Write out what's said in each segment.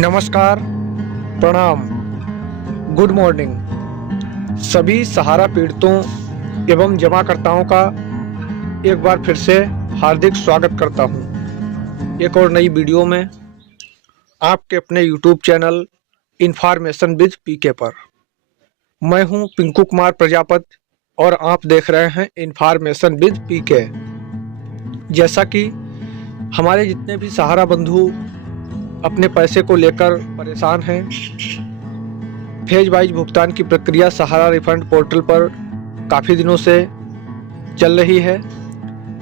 नमस्कार, प्रणाम, good morning सभी सहारा पीड़ितों एवं जमाकर्ताओं का एक बार फिर से हार्दिक स्वागत करता हूं एक और नई वीडियो में आपके अपने यूट्यूब चैनल इन्फॉर्मेशन विद पीके पर। मैं हूं पिंकू कुमार प्रजापति और आप देख रहे हैं इन्फॉर्मेशन विद पीके। जैसा कि हमारे जितने भी सहारा बंधु अपने पैसे को लेकर परेशान हैं, फेज वाइज भुगतान की प्रक्रिया सहारा रिफंड पोर्टल पर काफ़ी दिनों से चल रही है,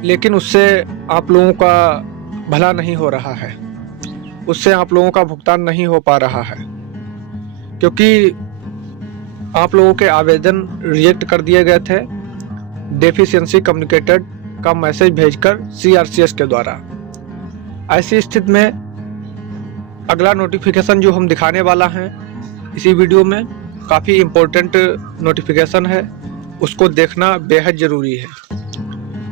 लेकिन उससे आप लोगों का भला नहीं हो रहा है, उससे आप लोगों का भुगतान नहीं हो पा रहा है, क्योंकि आप लोगों के आवेदन रिजेक्ट कर दिए गए थे डेफिशिएंसी कम्युनिकेटेड का मैसेज भेजकर CRCS के द्वारा। ऐसी स्थिति में अगला नोटिफिकेशन जो हम दिखाने वाला हैं इसी वीडियो में काफ़ी इम्पोर्टेंट नोटिफिकेशन है, उसको देखना बेहद ज़रूरी है।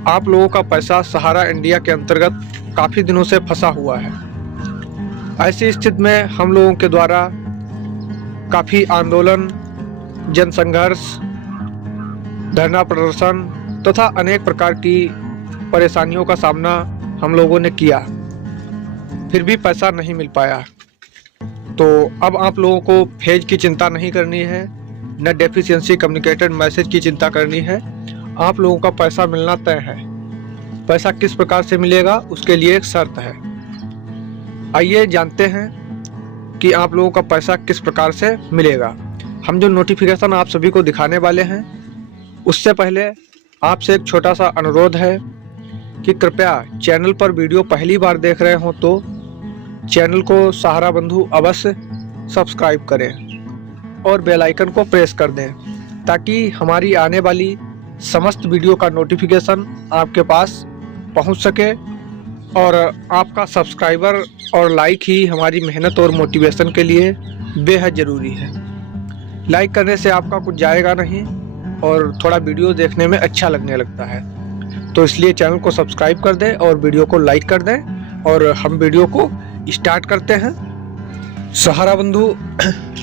आप लोगों का पैसा सहारा इंडिया के अंतर्गत काफ़ी दिनों से फंसा हुआ है। ऐसी स्थिति में हम लोगों के द्वारा काफ़ी आंदोलन, जनसंघर्ष, धरना प्रदर्शन तथा अनेक प्रकार की परेशानियों का सामना हम लोगों ने किया, फिर भी पैसा नहीं मिल पाया। तो अब आप लोगों को फेज की चिंता नहीं करनी है, न डेफिशिएंसी कम्युनिकेटेड मैसेज की चिंता करनी है। आप लोगों का पैसा मिलना तय है। पैसा किस प्रकार से मिलेगा उसके लिए एक शर्त है। आइए जानते हैं कि आप लोगों का पैसा किस प्रकार से मिलेगा। हम जो नोटिफिकेशन आप सभी को दिखाने वाले हैं उससे पहले आपसे एक छोटा सा अनुरोध है कि कृपया चैनल पर वीडियो पहली बार देख रहे हो तो चैनल को सहारा बंधु अवश्य सब्सक्राइब करें और बेल आइकन को प्रेस कर दें, ताकि हमारी आने वाली समस्त वीडियो का नोटिफिकेशन आपके पास पहुंच सके। और आपका सब्सक्राइबर और लाइक ही हमारी मेहनत और मोटिवेशन के लिए बेहद ज़रूरी है। लाइक करने से आपका कुछ जाएगा नहीं और थोड़ा वीडियो देखने में अच्छा लगने लगता है, तो इसलिए चैनल को सब्सक्राइब कर दें और वीडियो को लाइक कर दें और हम वीडियो को स्टार्ट करते हैं। सहारा बंधु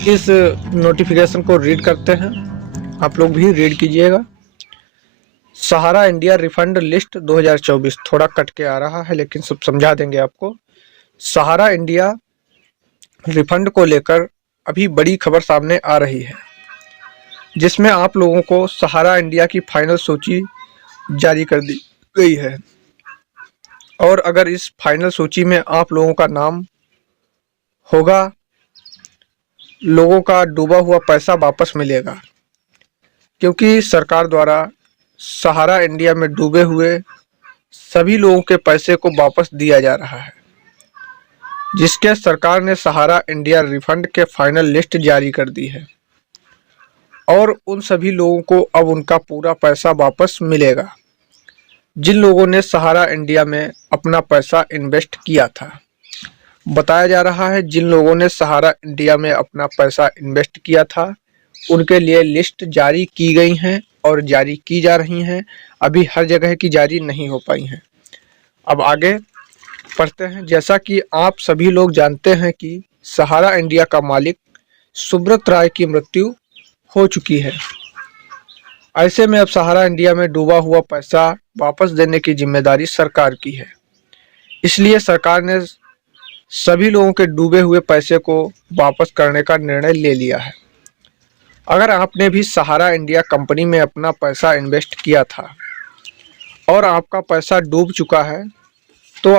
इस नोटिफिकेशन को रीड करते हैं, आप लोग भी रीड कीजिएगा। सहारा इंडिया रिफंड लिस्ट 2024 थोड़ा कट के आ रहा है, लेकिन सब समझा देंगे आपको। सहारा इंडिया रिफंड को लेकर अभी बड़ी खबर सामने आ रही है, जिसमें आप लोगों को सहारा इंडिया की फाइनल सूची जारी कर दी गई है। और अगर इस फाइनल सूची में आप लोगों का नाम होगा, लोगों का डूबा हुआ पैसा वापस मिलेगा, क्योंकि सरकार द्वारा सहारा इंडिया में डूबे हुए सभी लोगों के पैसे को वापस दिया जा रहा है, जिसके सरकार ने सहारा इंडिया रिफंड के फाइनल लिस्ट जारी कर दी है। और उन सभी लोगों को अब उनका पूरा पैसा वापस मिलेगा जिन लोगों ने सहारा इंडिया में अपना पैसा इन्वेस्ट किया था। बताया जा रहा है जिन लोगों ने सहारा इंडिया में अपना पैसा इन्वेस्ट किया था उनके लिए लिस्ट जारी की गई हैं और जारी की जा रही हैं, अभी हर जगह की जारी नहीं हो पाई हैं। अब आगे पढ़ते हैं। जैसा कि आप सभी लोग जानते हैं कि सहारा इंडिया का मालिक सुब्रत राय की मृत्यु हो चुकी है। ऐसे में अब सहारा इंडिया में डूबा हुआ पैसा वापस देने की जिम्मेदारी सरकार की है। इसलिए सरकार ने सभी लोगों के डूबे हुए पैसे को वापस करने का निर्णय ले लिया है। अगर आपने भी सहारा इंडिया कंपनी में अपना पैसा इन्वेस्ट किया था और आपका पैसा डूब चुका है, तो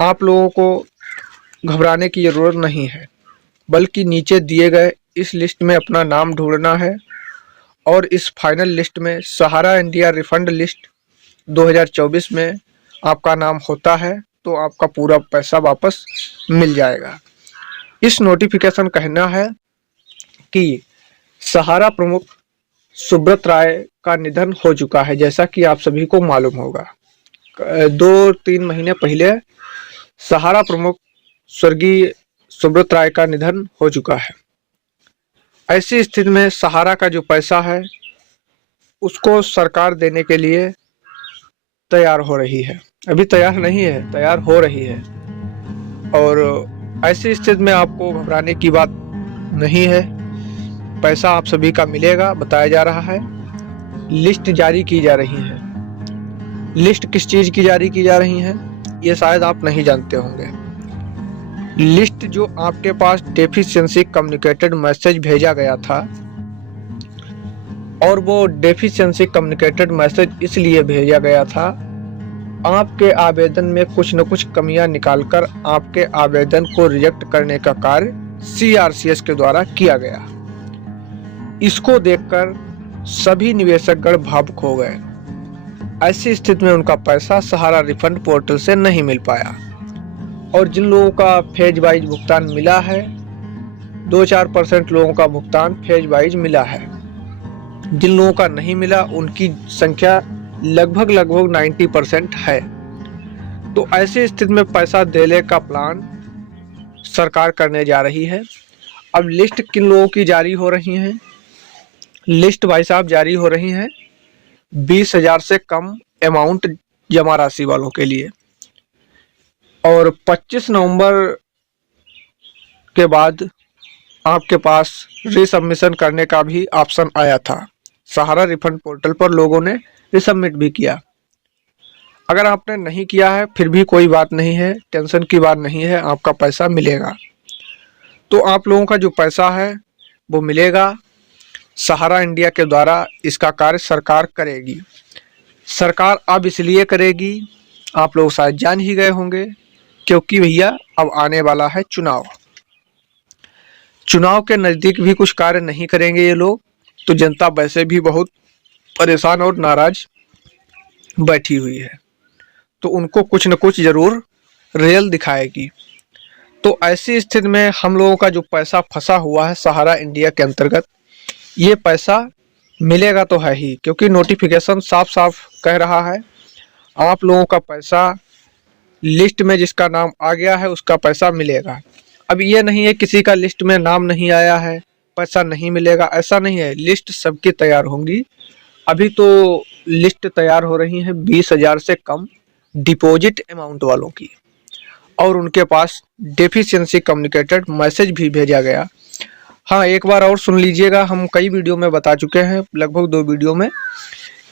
आप लोगों को घबराने की ज़रूरत नहीं है, बल्कि नीचे दिए गए इस लिस्ट में अपना नाम ढूंढना है। और इस फाइनल लिस्ट में सहारा इंडिया रिफंड लिस्ट 2024 में आपका नाम होता है तो आपका पूरा पैसा वापस मिल जाएगा। इस नोटिफिकेशन का कहना है कि सहारा प्रमुख सुब्रत राय का निधन हो चुका है। जैसा कि आप सभी को मालूम होगा, 2-3 महीने पहले सहारा प्रमुख स्वर्गीय सुब्रत राय का निधन हो चुका है। ऐसी स्थिति में सहारा का जो पैसा है उसको सरकार देने के लिए तैयार हो रही है। अभी तैयार नहीं है, तैयार हो रही है। और ऐसी स्थिति में आपको घबराने की बात नहीं है। पैसा आप सभी का मिलेगा, बताया जा रहा है। लिस्ट जारी की जा रही है। लिस्ट किस चीज की जारी की जा रही है ये शायद आप नहीं जानते होंगे। लिस्ट जो आपके पास डेफिशिएंसी कम्युनिकेटेड मैसेज भेजा गया था, और वो डेफिशिएंसी कम्युनिकेटेड मैसेज इसलिए भेजा गया था, आपके आवेदन में कुछ न कुछ कमियां निकालकर आपके आवेदन को रिजेक्ट करने का कार्य CRCS के द्वारा किया गया। इसको देखकर सभी निवेशकगण भावुक हो गए। ऐसी स्थिति में उनका पैसा सहारा रिफंड पोर्टल से नहीं मिल पाया, और जिन लोगों का फेज वाइज भुगतान मिला है, 2-4% लोगों का भुगतान फेज वाइज मिला है। जिन लोगों का नहीं मिला उनकी संख्या लगभग 90% है। तो ऐसी स्थिति में पैसा देने का प्लान सरकार करने जा रही है। अब लिस्ट किन लोगों की जारी हो रही है? लिस्ट भाई साहब जारी हो रही है 20,000 से कम अमाउंट जमा राशि वालों के लिए। और 25 नवंबर के बाद आपके पास रीसबमिशन करने का भी ऑप्शन आया था। सहारा रिफंड पोर्टल पर लोगों ने रीसबमिट भी किया। अगर आपने नहीं किया है फिर भी कोई बात नहीं है, टेंशन की बात नहीं है, आपका पैसा मिलेगा। तो आप लोगों का जो पैसा है वो मिलेगा। सहारा इंडिया के द्वारा इसका कार्य सरकार करेगी। सरकार अब इसलिए करेगी, आप लोग शायद जान ही गए होंगे, क्योंकि भैया अब आने वाला है चुनाव। चुनाव के नज़दीक भी कुछ कार्य नहीं करेंगे ये लोग, तो जनता वैसे भी बहुत परेशान और नाराज बैठी हुई है, तो उनको कुछ न कुछ जरूर रेल दिखाएगी। तो ऐसी स्थिति में हम लोगों का जो पैसा फंसा हुआ है सहारा इंडिया के अंतर्गत, ये पैसा मिलेगा तो है ही, क्योंकि नोटिफिकेशन साफ साफ कह रहा है आप लोगों का पैसा लिस्ट में जिसका नाम आ गया है उसका पैसा मिलेगा। अब ये नहीं है किसी का लिस्ट में नाम नहीं आया है पैसा नहीं मिलेगा, ऐसा नहीं है। लिस्ट सबकी तैयार होंगी। अभी तो लिस्ट तैयार हो रही है 20,000 से कम डिपॉजिट अमाउंट वालों की, और उनके पास डेफिशिएंसी कम्युनिकेटेड मैसेज भी भेजा गया। हाँ, एक बार और सुन लीजिएगा, हम कई वीडियो में बता चुके हैं, लगभग 2 वीडियो में,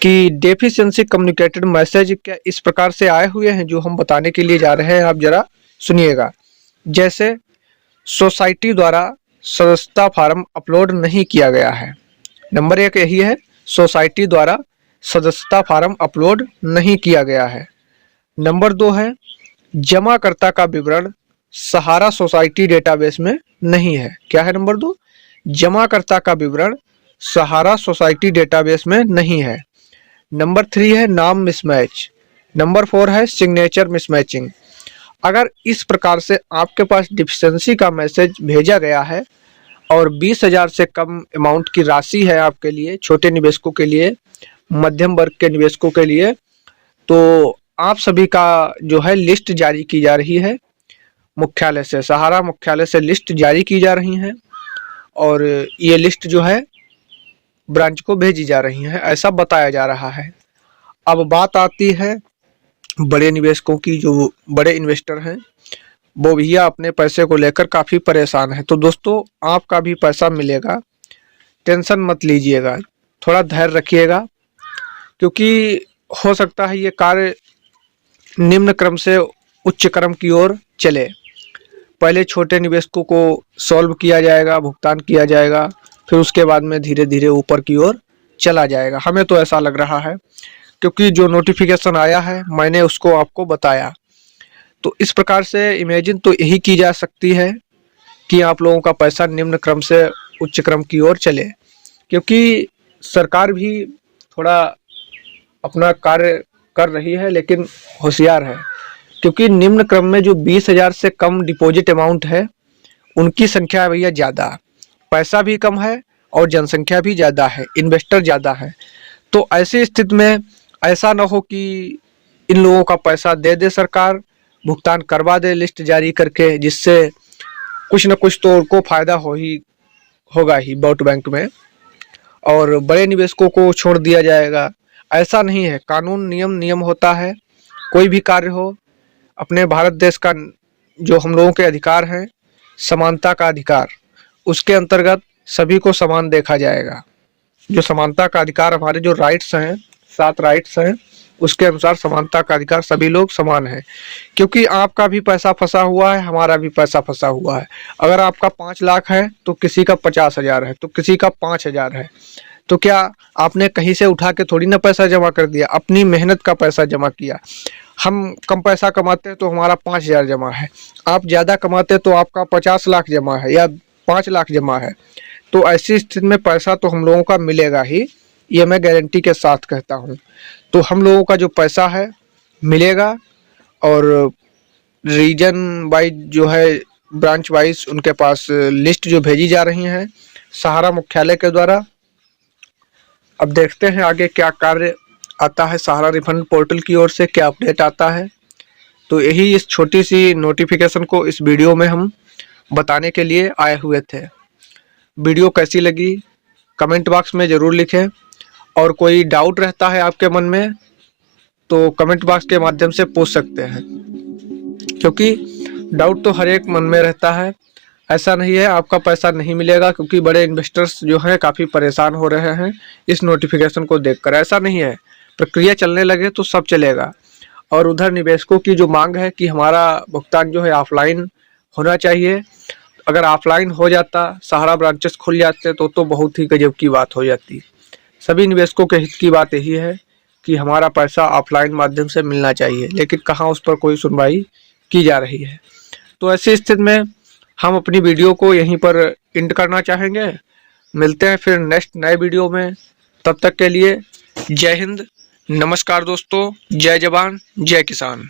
कि डेफिशिएंसी कम्युनिकेटेड मैसेज क्या इस प्रकार से आए हुए हैं जो हम बताने के लिए जा रहे हैं। आप जरा सुनिएगा। जैसे सोसाइटी द्वारा सदस्यता फार्म अपलोड नहीं किया गया है। नंबर 1 यही है, सोसाइटी द्वारा सदस्यता फार्म अपलोड नहीं किया गया है। नंबर 2 है, जमाकर्ता का विवरण सहारा सोसाइटी डेटाबेस में नहीं है। क्या है नंबर 2? जमाकर्ता का विवरण सहारा सोसाइटी डेटाबेस में नहीं है। नंबर 3 है नाम मिसमैच। नंबर 4 है सिग्नेचर मिसमैचिंग। अगर इस प्रकार से आपके पास डिफिशिएंसी का मैसेज भेजा गया है और 20,000 से कम अमाउंट की राशि है आपके लिए, छोटे निवेशकों के लिए, मध्यम वर्ग के निवेशकों के लिए, तो आप सभी का जो है लिस्ट जारी की जा रही है मुख्यालय से, सहारा मुख्यालय से लिस्ट जारी की जा रही है, और ये लिस्ट जो है ब्रांच को भेजी जा रही है, ऐसा बताया जा रहा है। अब बात आती है बड़े निवेशकों की, जो बड़े इन्वेस्टर हैं वो भैया अपने पैसे को लेकर काफ़ी परेशान है। तो दोस्तों आपका भी पैसा मिलेगा, टेंशन मत लीजिएगा, थोड़ा धैर्य रखिएगा, क्योंकि हो सकता है ये कार्य निम्न क्रम से उच्च क्रम की ओर चले। पहले छोटे निवेशकों को सॉल्व किया जाएगा, भुगतान किया जाएगा, फिर उसके बाद में धीरे धीरे ऊपर की ओर चला जाएगा। हमें तो ऐसा लग रहा है, क्योंकि जो नोटिफिकेशन आया है मैंने उसको आपको बताया। तो इस प्रकार से इमेजिन तो यही की जा सकती है कि आप लोगों का पैसा निम्न क्रम से उच्च क्रम की ओर चले, क्योंकि सरकार भी थोड़ा अपना कार्य कर रही है, लेकिन होशियार है, क्योंकि निम्न क्रम में जो 20,000 से कम डिपॉजिट अमाउंट है उनकी संख्या है भैया ज़्यादा, पैसा भी कम है और जनसंख्या भी ज़्यादा है, इन्वेस्टर ज़्यादा है। तो ऐसी स्थिति में ऐसा ना हो कि इन लोगों का पैसा दे दे सरकार, भुगतान करवा दे लिस्ट जारी करके, जिससे कुछ न कुछ तो उनको फायदा होगा ही वोट बैंक में, और बड़े निवेशकों को छोड़ दिया जाएगा। ऐसा नहीं है, कानून नियम होता है। कोई भी कार्य हो, अपने भारत देश का जो हम लोगों के अधिकार हैं समानता का अधिकार, उसके अंतर्गत सभी को समान देखा जाएगा। जो समानता का अधिकार, हमारे जो राइट्स हैं, 7 राइट्स हैं, उसके अनुसार समानता का अधिकार, सभी लोग समान हैं। क्योंकि आपका भी पैसा फंसा हुआ है, हमारा भी पैसा फंसा हुआ है। अगर आपका 5 लाख है तो किसी का 50,000 है, तो किसी का 5,000 है। तो क्या आपने कहीं से उठा के थोड़ी ना पैसा जमा कर दिया, अपनी मेहनत का पैसा जमा किया। हम कम पैसा कमाते हैं तो हमारा 5,000 जमा है, आप ज़्यादा कमाते हैं तो आपका 50 लाख जमा है या 5 लाख जमा है। तो ऐसी स्थिति में पैसा तो हम लोगों का मिलेगा ही, ये मैं गारंटी के साथ कहता हूँ। तो हम लोगों का जो पैसा है मिलेगा, और रीजन वाइज जो है, ब्रांच वाइज उनके पास लिस्ट जो भेजी जा रही हैं सहारा मुख्यालय के द्वारा। अब देखते हैं आगे क्या कार्य आता है सहारा रिफंड पोर्टल की ओर से, क्या अपडेट आता है। तो यही इस छोटी सी नोटिफिकेशन को इस वीडियो में हम बताने के लिए आए हुए थे। वीडियो कैसी लगी कमेंट बॉक्स में ज़रूर लिखें, और कोई डाउट रहता है आपके मन में तो कमेंट बॉक्स के माध्यम से पूछ सकते हैं, क्योंकि डाउट तो हर एक मन में रहता है। ऐसा नहीं है आपका पैसा नहीं मिलेगा, क्योंकि बड़े इन्वेस्टर्स जो हैं काफ़ी परेशान हो रहे हैं इस नोटिफिकेशन को देखकर। ऐसा नहीं है, प्रक्रिया चलने लगे तो सब चलेगा। और उधर निवेशकों की जो मांग है कि हमारा भुगतान जो है ऑफलाइन होना चाहिए, अगर ऑफलाइन हो जाता, सहारा ब्रांचेस खुल जाते तो बहुत ही गजब की बात हो जाती। सभी निवेशकों के हित की बात यही है कि हमारा पैसा ऑफलाइन माध्यम से मिलना चाहिए, लेकिन कहाँ उस पर कोई सुनवाई की जा रही है। तो ऐसी स्थिति में हम अपनी वीडियो को यहीं पर एंड करना चाहेंगे। मिलते हैं फिर नेक्स्ट नए वीडियो में, तब तक के लिए जय हिंद, नमस्कार दोस्तों, जय जवान जय किसान।